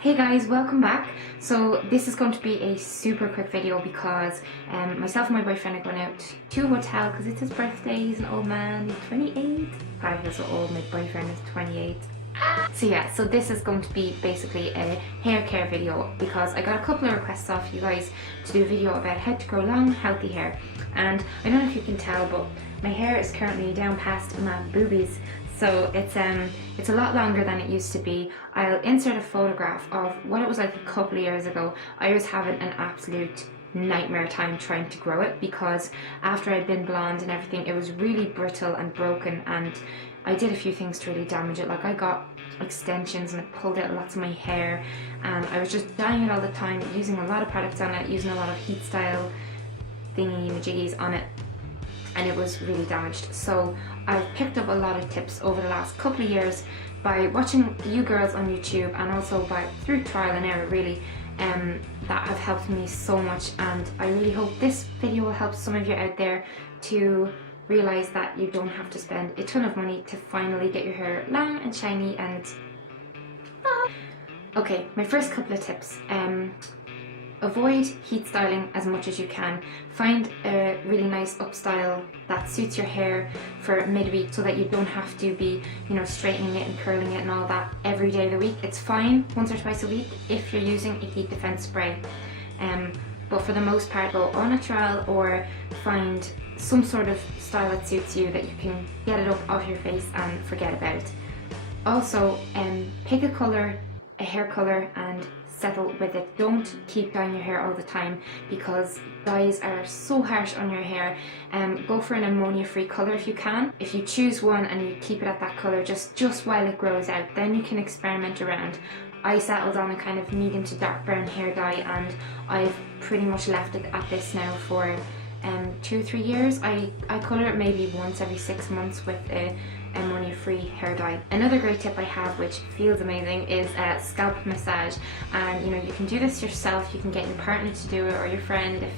Hey guys, welcome back. So this is going to be a super quick video because myself and my boyfriend are going out to a hotel because it's his birthday. He's an old man, he's 28. I feel so old, my boyfriend is 28. So yeah, so this is going to be basically a hair care video because I got a couple of requests off you guys to do a video about how to grow long, healthy hair. And I don't know if you can tell, but my hair is currently down past my boobies. So it's a lot longer than it used to be. I'll insert a photograph of what it was like a couple of years ago. I was having an absolute nightmare time trying to grow it because after I'd been blonde and everything, it was really brittle and broken, and I did a few things to really damage it. Like I got extensions and it pulled out lots of my hair, and I was just dyeing it all the time, using a lot of products on it, using a lot of heat style thingy majiggies on it, and it was really damaged. So I've picked up a lot of tips over the last couple of years by watching you girls on YouTube, and also through trial and error really, that have helped me so much. And I really hope this video will help some of you out there to realise that you don't have to spend a ton of money to finally get your hair long and shiny and Okay, my first couple of tips. Avoid heat styling as much as you can. Find a really nice upstyle that suits your hair for midweek so that you don't have to be, straightening it and curling it and all that every day of the week. It's fine once or twice a week if you're using a heat defense spray. But for the most part, go au naturel or find some sort of style that suits you that you can get it up off your face and forget about it. Also, pick a colour, a hair colour, and settle with it. Don't keep dyeing your hair all the time because dyes are so harsh on your hair. Go for an ammonia-free colour if you can. If you choose one and you keep it at that colour just while it grows out, then you can experiment around. I settled on a kind of medium to dark brown hair dye, and I've pretty much left it at this now for 2 or 3 years. I colour it maybe once every 6 months with a ammonia-free hair dye. Another great tip I have, which feels amazing, is scalp massage. And you can do this yourself. You can get your partner to do it, or your friend if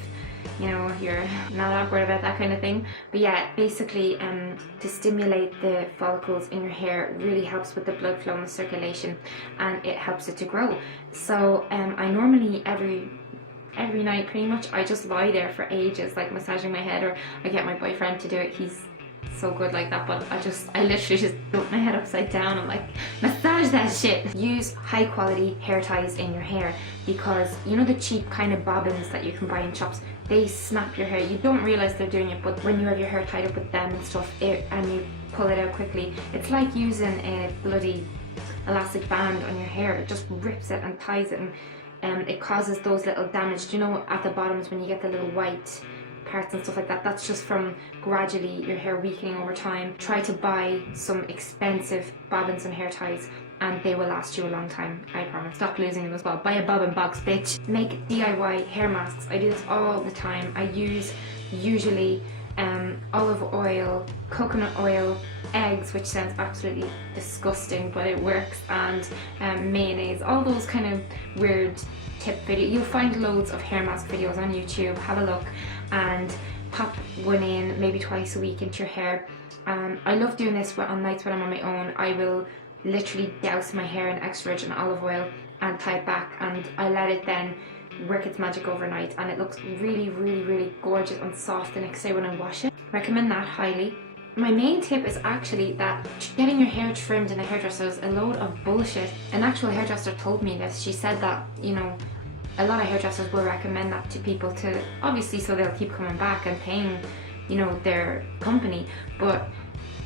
you're not awkward about that kind of thing. But yeah, basically to stimulate the follicles in your hair really helps with the blood flow and the circulation, and it helps it to grow. So I normally every night pretty much I just lie there for ages, like massaging my head, or I get my boyfriend to do it. He's so good like that, but I literally just put my head upside down. I'm like, massage that shit. Use high quality hair ties in your hair, because the cheap kind of bobbins that you can buy in shops, they snap your hair. You don't realize they're doing it, but when you have your hair tied up with them and stuff, and you pull it out quickly, it's like using a bloody elastic band on your hair. It just rips it and ties it, and it causes those little damage. At the bottoms when you get the little white parts and stuff like that, that's just from gradually your hair weakening over time. Try to buy some expensive bobbins and hair ties, and they will last you a long time, I promise. Stop losing them as well. Buy a bobbin box, bitch. Make DIY hair masks. I do this all the time. I use usually olive oil, coconut oil, eggs, which sounds absolutely disgusting, but it works, and mayonnaise, all those kind of weird tip videos. You'll find loads of hair mask videos on YouTube. Have a look and pop one in maybe twice a week into your hair. I love doing this on nights when I'm on my own. I will literally douse my hair in extra virgin olive oil and tie it back, and I let it then work its magic overnight, and it looks really, really, really gorgeous and soft the next day when I wash it. Recommend that highly. My main tip is actually that getting your hair trimmed in a hairdresser is a load of bullshit. An actual hairdresser told me this. She said that, a lot of hairdressers will recommend that to people to, obviously, so they'll keep coming back and paying, their company. But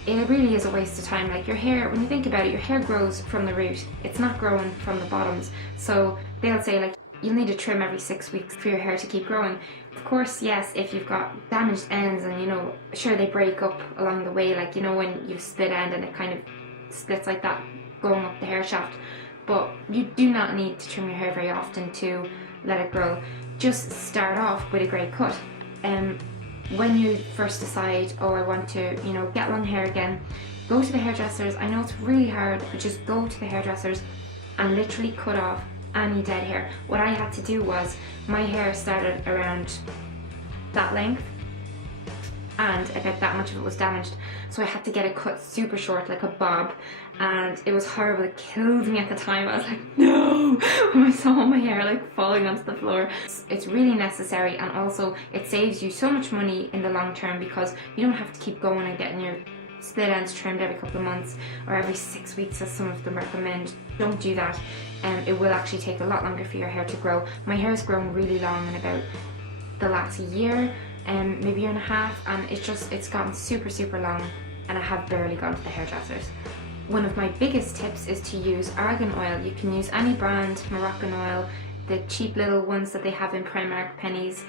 it really is a waste of time. Like, your hair, when you think about it, your hair grows from the root. It's not growing from the bottoms. So they'll say, like, you'll need to trim every 6 weeks for your hair to keep growing. Of course, yes, if you've got damaged ends and, sure, they break up along the way, like, when you split end and it kind of splits like that going up the hair shaft. But you do not need to trim your hair very often to let it grow. Just start off with a grey cut. When you first decide, oh, I want to, get long hair again, go to the hairdressers. I know it's really hard, but just go to the hairdressers and literally cut off any dead hair. What I had to do was, my hair started around that length, and about that much of it was damaged, so I had to get it cut super short, like a bob, and it was horrible. It killed me at the time. I was like, no, when I saw my hair like falling onto the floor. It's really necessary, and also it saves you so much money in the long term because you don't have to keep going and getting your split ends trimmed every couple of months or every 6 weeks as some of them recommend. Don't do that. It will actually take a lot longer for your hair to grow. My hair has grown really long in about the last year, maybe year and a half, and it's gotten super long, and I have barely gone to the hairdressers. One of my biggest tips is to use Argan Oil. You can use any brand, Moroccan oil, the cheap little ones that they have in Primark, pennies,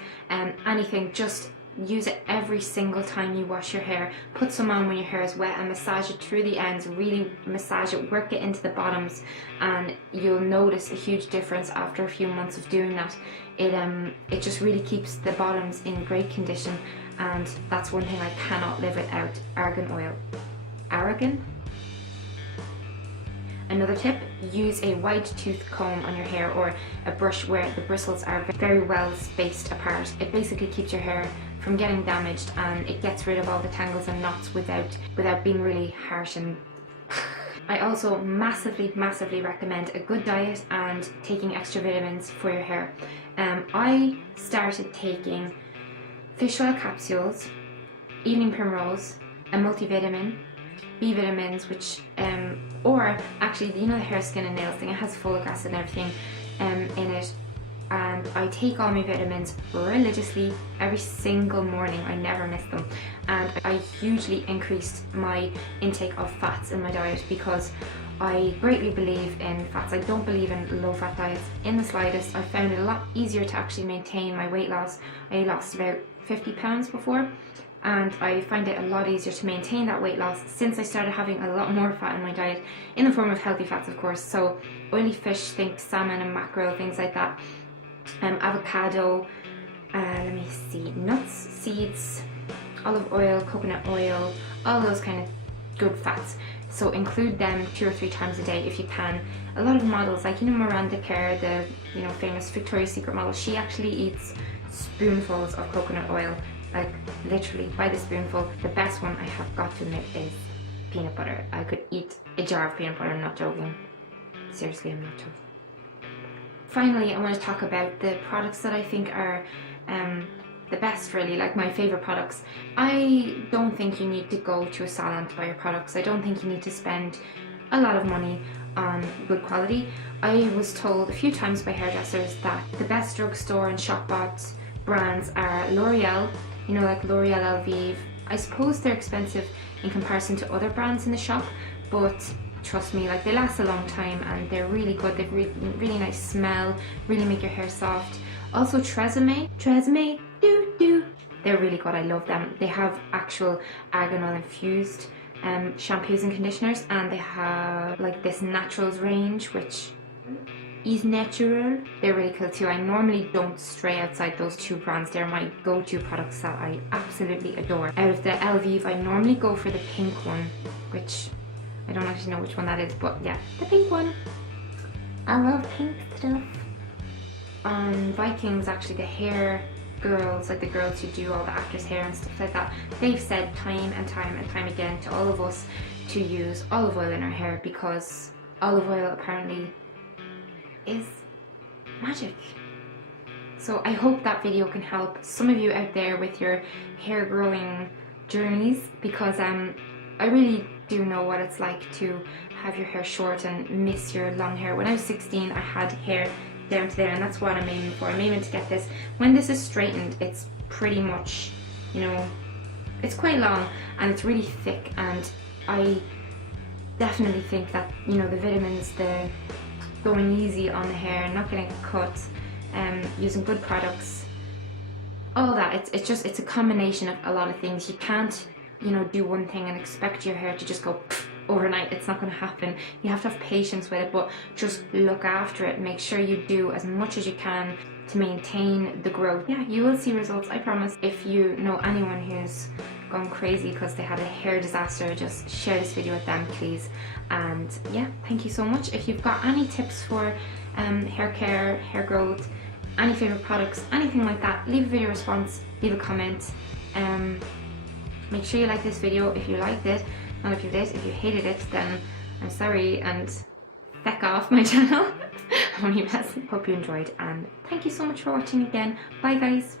anything. Just use it every single time you wash your hair. Put some on when your hair is wet and massage it through the ends. Really massage it, work it into the bottoms, and you'll notice a huge difference after a few months of doing that. It just really keeps the bottoms in great condition, and that's one thing I cannot live without: Argan Oil. Argan? Another tip, use a wide tooth comb on your hair, or a brush where the bristles are very well spaced apart. It basically keeps your hair from getting damaged, and it gets rid of all the tangles and knots without being really harsh. And I also massively recommend a good diet and taking extra vitamins for your hair. I started taking fish oil capsules, evening primrose, a multivitamin, B vitamins, which or actually, you know, the hair, skin and nails thing, it has folic acid and everything in it, and I take all my vitamins religiously every single morning. I never miss them, and I hugely increased my intake of fats in my diet because I greatly believe in fats. I don't believe in low fat diets in the slightest. I found it a lot easier to actually maintain my weight loss. I lost about 50 pounds before, and I find it a lot easier to maintain that weight loss since I started having a lot more fat in my diet, in the form of healthy fats, of course. So oily fish, think salmon and mackerel, things like that. Avocado, let me see, nuts, seeds, olive oil, coconut oil, all those kind of good fats. So include them 2 or 3 times a day if you can. A lot of models, like, you know, Miranda Kerr, the famous Victoria's Secret model, she actually eats spoonfuls of coconut oil, like literally by the spoonful. The best one, I have got to admit, is peanut butter. I could eat a jar of peanut butter, I'm not joking. Seriously, I'm not joking. Finally, I want to talk about the products that I think are the best, really, like my favorite products. I don't think you need to go to a salon to buy your products. I don't think you need to spend a lot of money on good quality. I was told a few times by hairdressers that the best drugstore and shop bought brands are L'Oreal, you know, like L'Oreal Elvive. I suppose they're expensive in comparison to other brands in the shop, but trust me, like, they last a long time and they're really good. They've really nice smell, really make your hair soft. Also Tresseme, they're really good. I love them. They have actual argan oil infused shampoos and conditioners, and they have like this naturals range, which is natural. They're really cool too. I normally don't stray outside those 2 brands. They're my go-to products that I absolutely adore. Out of the Elvive, I normally go for the pink one, which I don't actually know which one that is, but yeah, the pink one. I love pink stuff. On Vikings, actually, the hair girls, like the girls who do all the actors' hair and stuff like that, they've said time and time again to all of us to use olive oil in our hair, because olive oil apparently is magic. So I hope that video can help some of you out there with your hair growing journeys, because I really do know what it's like to have your hair short and miss your long hair. When I was 16, I had hair down to there, and that's what I'm aiming for. I'm aiming to get this. When this is straightened, it's pretty much, you know, it's quite long and it's really thick, and I definitely think that, you know, the vitamins, the going easy on the hair, not getting cut, using good products, all that, it's a combination of a lot of things. You can't, you know, do one thing and expect your hair to just go overnight. It's not going to happen. You have to have patience with it, but just look after it. Make sure you do as much as you can to maintain the growth. Yeah, you will see results, I promise. If you know anyone who's gone crazy because they had a hair disaster, just share this video with them, please. And yeah, thank you so much. If you've got any tips for hair care, hair growth, any favorite products, anything like that, leave a video response, leave a comment. Make sure you like this video if you liked it. Not if you did. If you hated it, then I'm sorry, and feck off my channel. I'm only messing. Hope you enjoyed, and thank you so much for watching again. Bye guys.